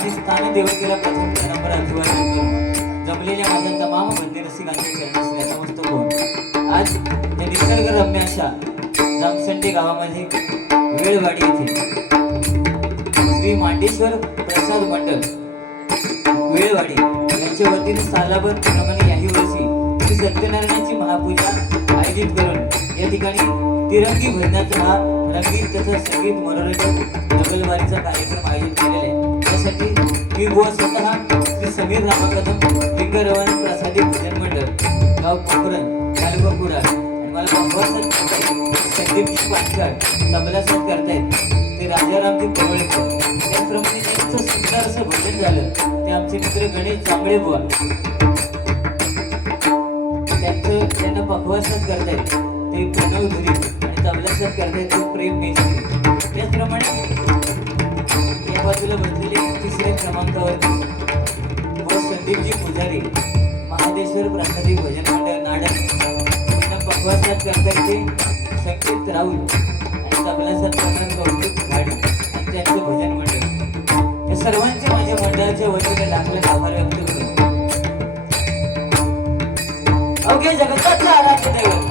आणि स्थान देवतेला प्रथम नंबर अभिवादन करून जमलेल्या माझ्या तमाम बंदी रसिकांच्या चरणास नतमस्तक होऊन आज या निसर्गरम्य अशा जामसंडे गावामध्ये वेळवाडी येथे श्री मांडेश्वर प्रसाद मंडळ वेळवाडी यांच्या वतीने सालाभर प्रमाणे याही वर्षी श्री सत्यनारायणाची महापूजा आयोजित करून या ठिकाणी तिरंगी भजनाचा हा रंगीत तथा संगीत मनोरंजन डबलवारीचा कार्यक्रम आयोजित केलेला आहे। त्यासाठी मी बुवा स्वतः श्री समीर रामकदम लिंगरवन प्रसादी भजन मंडळ गाव पोखरण तालुका कुडाळ आणि मला महत्वाचं संदीपजी पाटकर तबला साथ करतायत ते राजारामजी पवळेकर। त्याचप्रमाणे त्यांचं सुंदर असं भजन झालं ते आमचे मित्र गणेश जांभळे बुवा त्यांना पखवासात करतायत ते प्रणव धुरी आणि तबलासात करतायत तो प्रेम मेस्त्री। त्याचप्रमाणे या बाजूला बसलेले तिसऱ्या क्रमांकावरती व संदीपजी पुजारी महादेश्वर प्रसादी भजन मंडळ नाडक त्यांना पखवासात करतायत ते संकेत राहुल आणि तबलासात करतात कौस्तुभ घाडी आणि त्यांचं भजन मंडळ। या सर्वांचे माझ्या मंडळाच्या वतीने लाख लाख आभार व्यक्त करतो। अवघे जगताचे आराध्य दैवत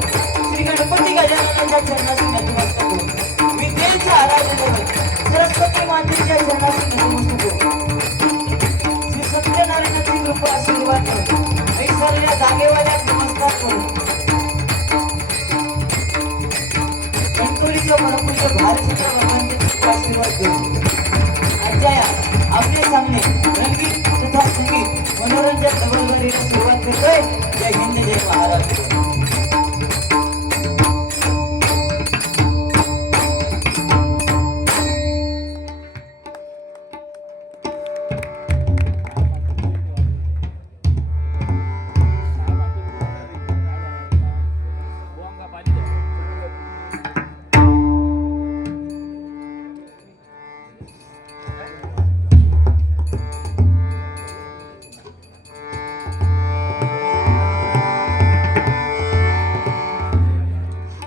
श्री गणपती गजाननाच्या चरणाशी नतमस्तक होऊन विद्येचे आराध्य दैवत सरस्वती मातेच्या चरणाशी नतमस्तक होऊन श्री सत्यनारायणाची कृपा आशीर्वाद करून ऐश्वर्या जागेवाल्या नमस्कार करून गणपतीच्या महापूज्य भारतचंद्र भगवानचे कृपा आशीर्वाद घेऊन आजच्या या आपले सामने रंगीत तथा संगीत मनोरंजन डबलवारीला सुरुवात करतोय। जय हिंद जय महाराष्ट्र।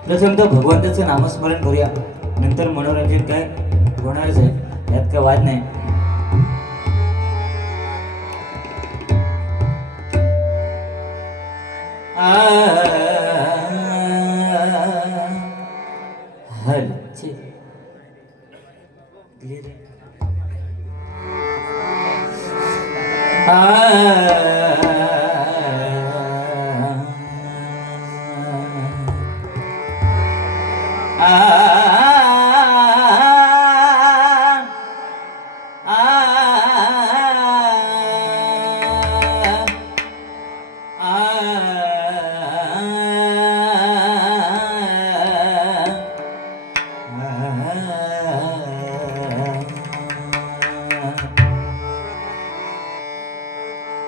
प्रथमतः भगवंताचं नामस्मरण करूया, नंतर मनोरंजन काय होणारच आहे, यात काय वाद नाही।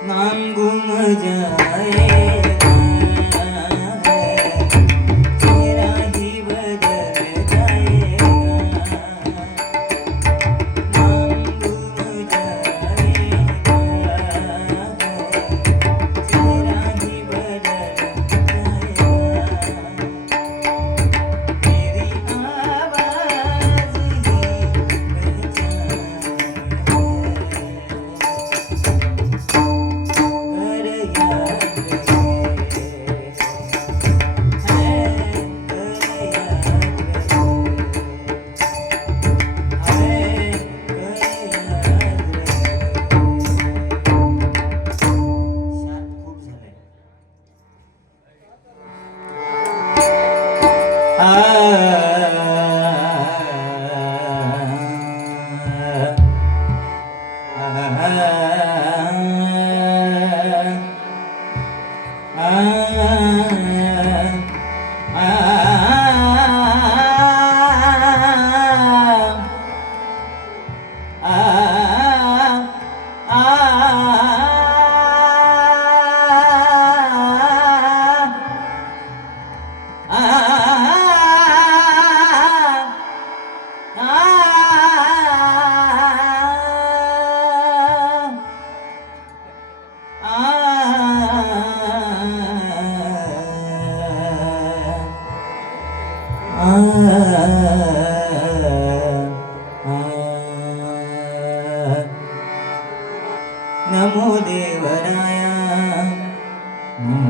नाम गुम जाए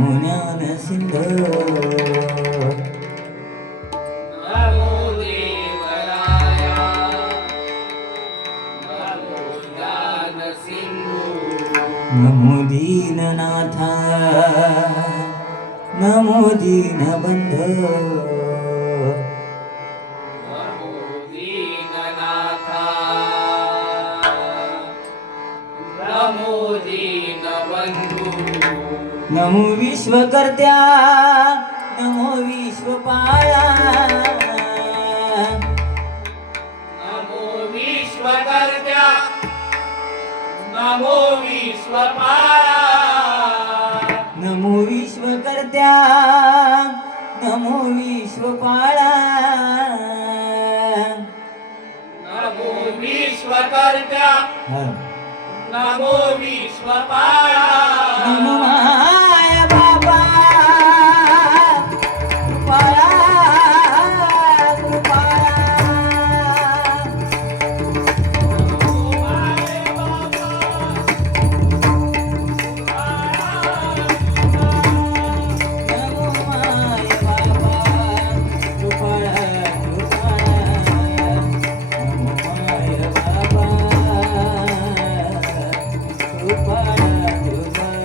नमो ज्ञान सिंधो नमो देवराया नमो ज्ञान सिंधू नमो दीननाथा नमो दीनबंधो नमो दीननाथा नमो दीनबंधू नमो विश्वकर्त्या नमो विश्वपाळा नमो विश्वकर्त्या नमो विश्वपाला नमो विश्वकर्त्या नमो विश्वपाळा नमो विश्वकर्त्या हा. नमो विश्वपाला नमो माय बाबा कृपाळा कृपाळा नमो माय बाबा कृपाळा कृपाळा नमो माय बाबा कृपाळा कृपाळा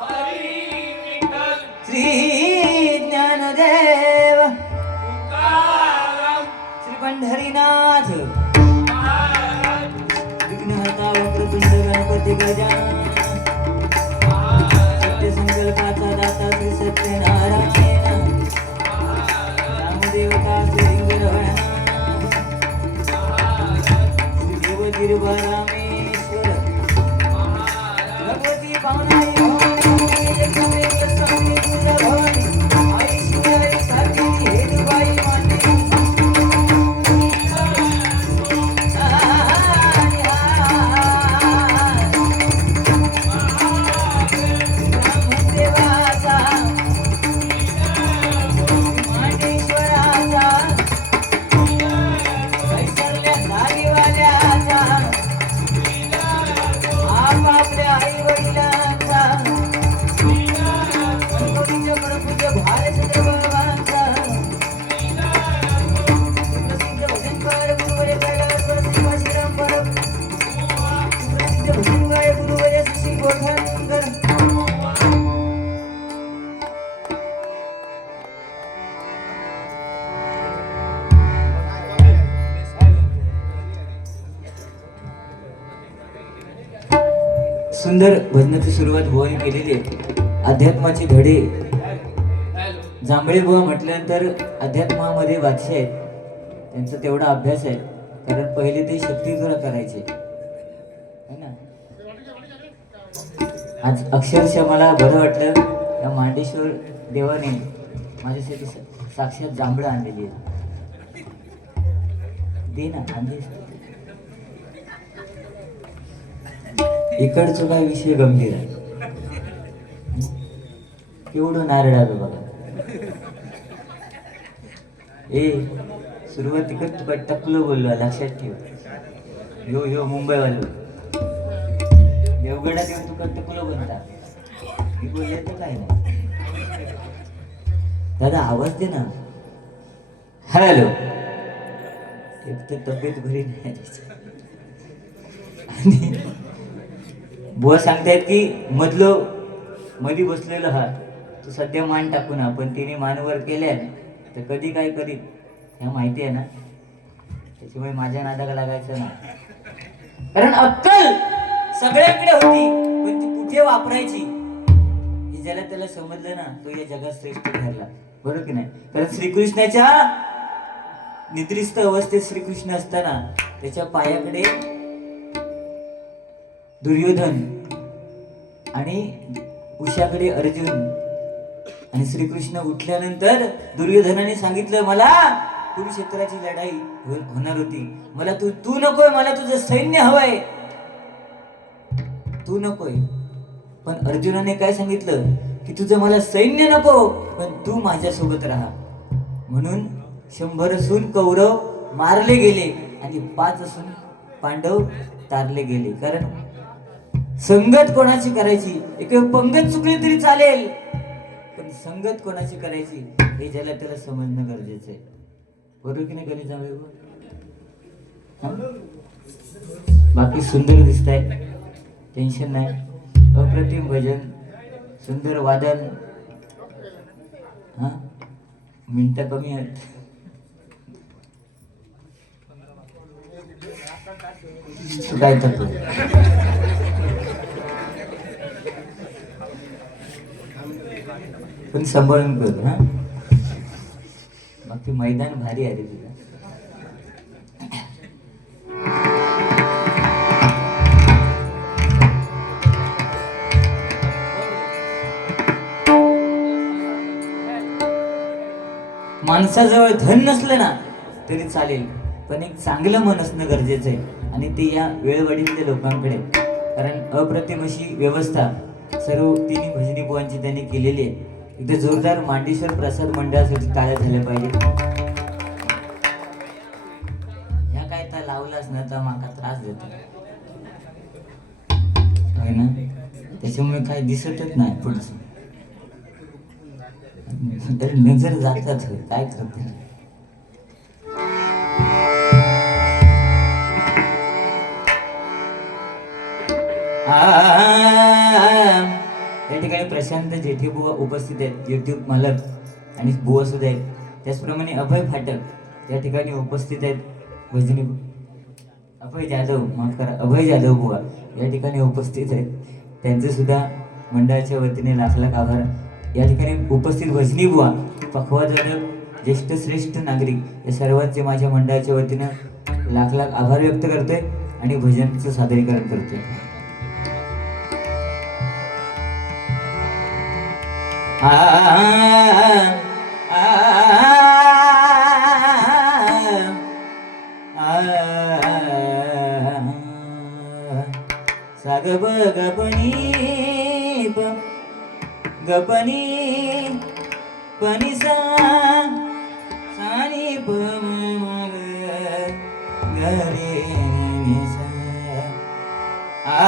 हरी विठ्ठल श्री ज्ञानदेव तुकाराम श्री पंढरीनाथ महाराज विघ्नहर्ता वक्रतुंड गणपती गजानन सत्य संकल्पाचा दाता श्री सत्यनारायण रामदेवता श्री लिंगरवण श्री देवगिरवा रामेश्वर भगवती पावनाई भवानी जगदंबे स्वामी तुळजाभवानी आई शिवाई सावित्री हेतुबाई माते देवाचा मांडेश्वराचा कैसरल्या धारीवाल्याचा आपापल्या आई वडिलांचा गणपतीच्या प्रभूच्या भालचंद्र बाबांचा सुप्रसिद्ध भजनकार गुरुवर्य कैलासवर श्रीपाशीराम परब सुप्रसिद्ध भजनकार गुरुवर्य श्री गोठाणकर सुंदर भजनाची सुरुवात भुवानी केलेली आहे. अध्यात्माचे धडे हॅलो जांभळे बुवा म्हटल्यानंतर अध्यात्मामध्ये बादशाह आहेत. त्यांचा तेवढा अभ्यास आहे, कारण पहिले ते शक्ती तुला करायचे है ना. आज अक्षरशः मला बरं वाटलं, या मांडेश्वर देवाने माझ्यासाठी साक्षात जांभळं आणलेली आहे. दे ना आणलीस. इकडचं काय विषय गंभीर आहे. केवढं नारळ आलं बघा. ए सुरुवात तिकड तुका टकलो बोललो, लक्षात ठेव. यो यो मुंबईवालो देवगडात येऊन तुका टकलो बनता. मी बोलले तर काय नाही. दादा आवाज दे ना. हॅलो. एक तर तब्येत बरी नाही त्याची. आणि बुवा सांगतायत की मधी बसलेला हा तो सध्या मान टाकू ना, पण तिने मानवर केल्या तर कधी काय करीत ह्या माहिती आहे ना. त्याच्यामुळे माझ्या नादाला लागायचं ना. कारण अक्कल सगळ्यांकडे होती, पण ती कुठे वापरायची हे ज्याला त्याला समजलं ना, तो या जगात श्रेष्ठ ठरला. बरोबर की नाही? कारण श्रीकृष्णाच्या निद्रिस्त अवस्थेत श्रीकृष्ण असताना त्याच्या पायाकडे दुर्योधन आणि उषाकडे अर्जुन, आणि श्रीकृष्ण उठल्यानंतर दुर्योधनाने सांगितलं, मला कुरुक्षेत्राची लढाई होणार होती, मला तू नकोय, मला तुझं सैन्य हवंय, तू नकोय. पण अर्जुनाने काय सांगितलं की तुझं मला सैन्य नको, पण तू माझ्यासोबत राहा. म्हणून 100 असून कौरव मारले गेले आणि 5 असून पांडव तारले गेले. कारण संगत कोणाची करायची, एक पंगत चुकली तरी चालेल, पण संगत कोणाची करायची हे ज्याला त्याला समजणं गरजेचं आहे. बरोबर की नाही? कधी जावे बाकी सुंदर दिसत आहे, टेन्शन नाही. अप्रतिम भजन, सुंदर वादन. हा, मिनटं कमी आहेत. काय तर पण सांभाळून कर. हा, बाकी मैदान भारी आहे रे तुला. माणसाजवळ धन नसलं ना तरी चालेल, पण एक चांगलं मन असणं गरजेचं आहे, आणि ते या वेळवडीतल्या लोकांकडे. कारण अप्रतिम अशी व्यवस्था सर्व तिन्ही भजनी बुवांची त्यांनी केलेली आहे. इथे जोरदार मांडेश्वर प्रसाद मंडळासाठी टाळ्या झाल्या पाहिजे. ह्या काय तर लावलाच ना तर माका त्रास देतो आहे ना, त्याच्यामुळे काय दिसतच नाही पुढचं, तरी नजर जातात. काय करते या ठिकाणी प्रशांत जेठे बुवा उपस्थित आहेत, युट्यूब मालक आणि बुवा सुद्धा आहेत. त्याचप्रमाणे अभय फाटक या ठिकाणी उपस्थित आहेत, भजनी अभय जाधव, माफ करा, अभय जाधव बुवा या ठिकाणी उपस्थित आहेत. त्यांचे सुद्धा मंडळाच्या वतीने लाख लाख आभार. या ठिकाणी उपस्थित भजनी बुवा, पखवा जाधव, ज्येष्ठ श्रेष्ठ नागरिक या सर्वांचे माझ्या मंडळाच्या वतीनं लाख लाख आभार व्यक्त करतोय आणि भजनचं सादरीकरण करतोय. साग ब गपनी गपनी पनी सा सानी प मग गरे नि सा आ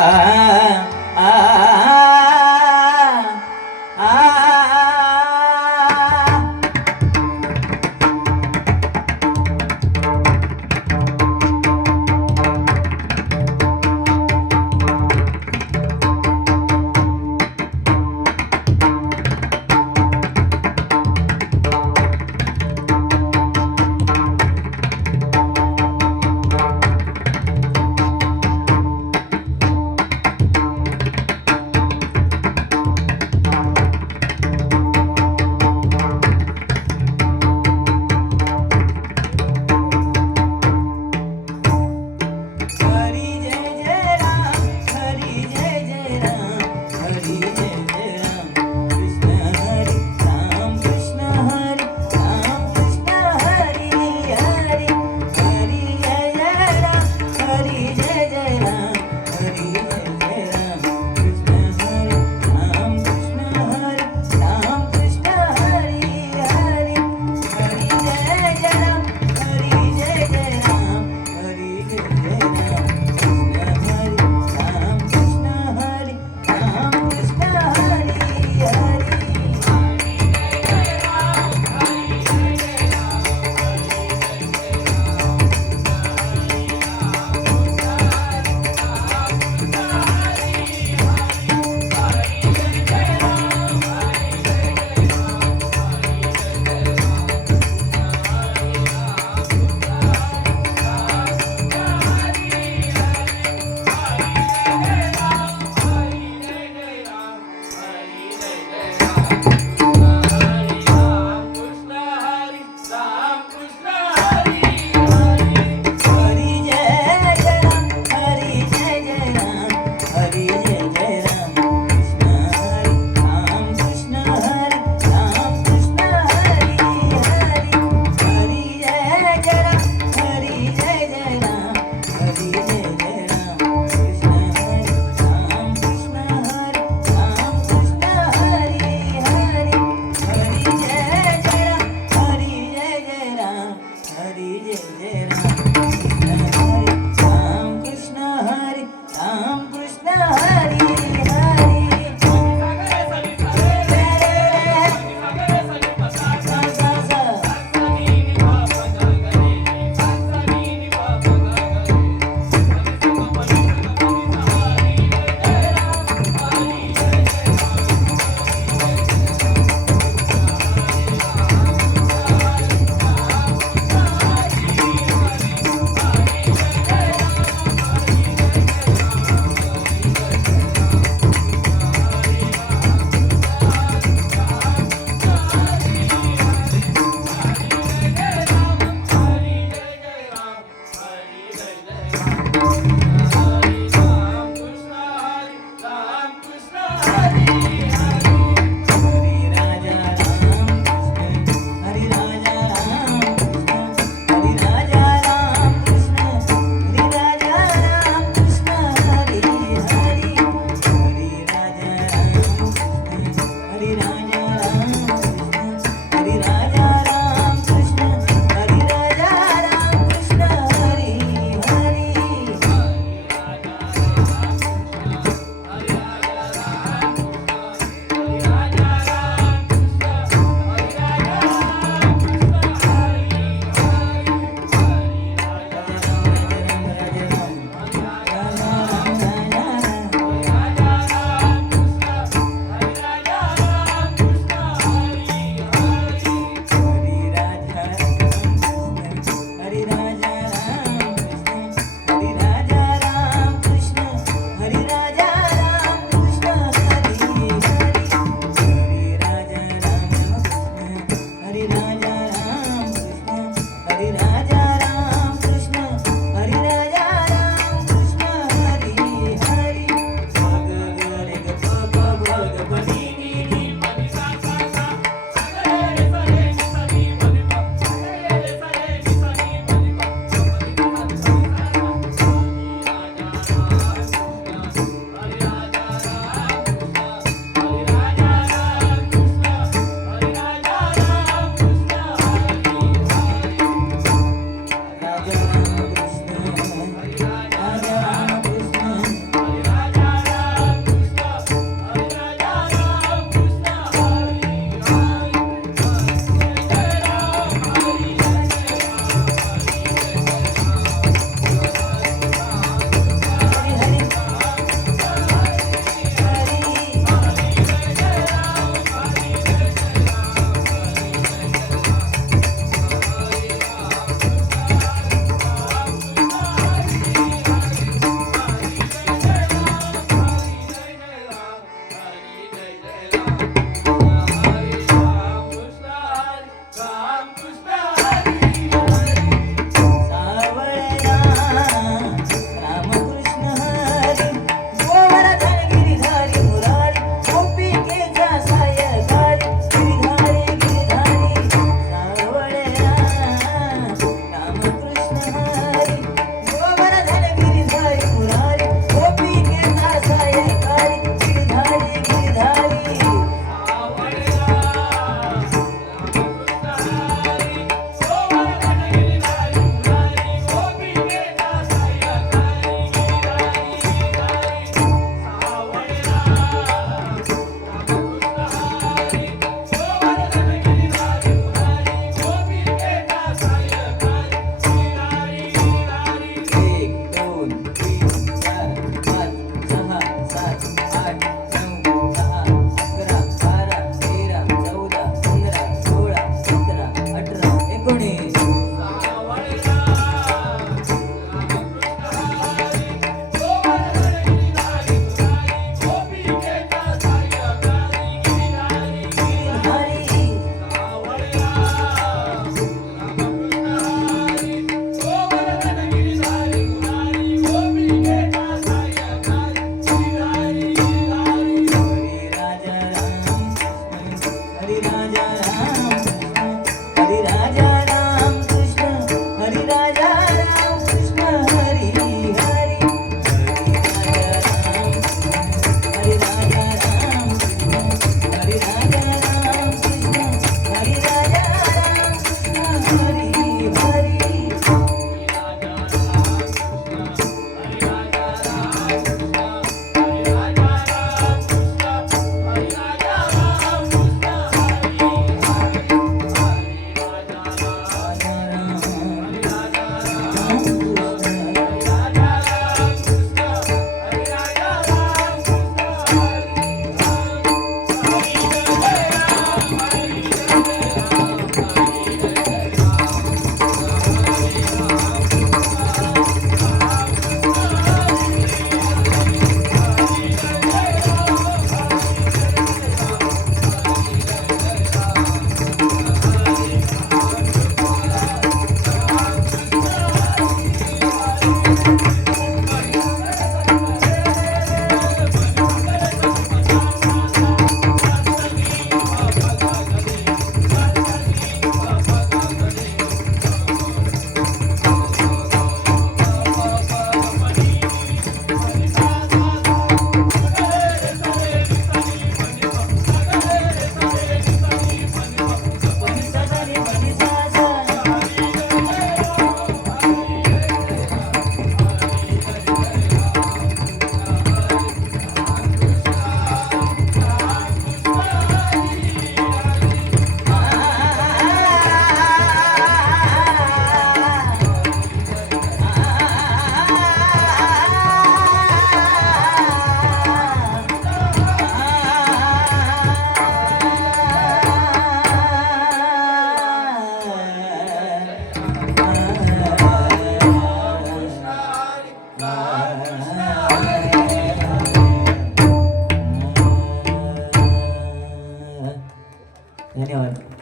धन्यवाद.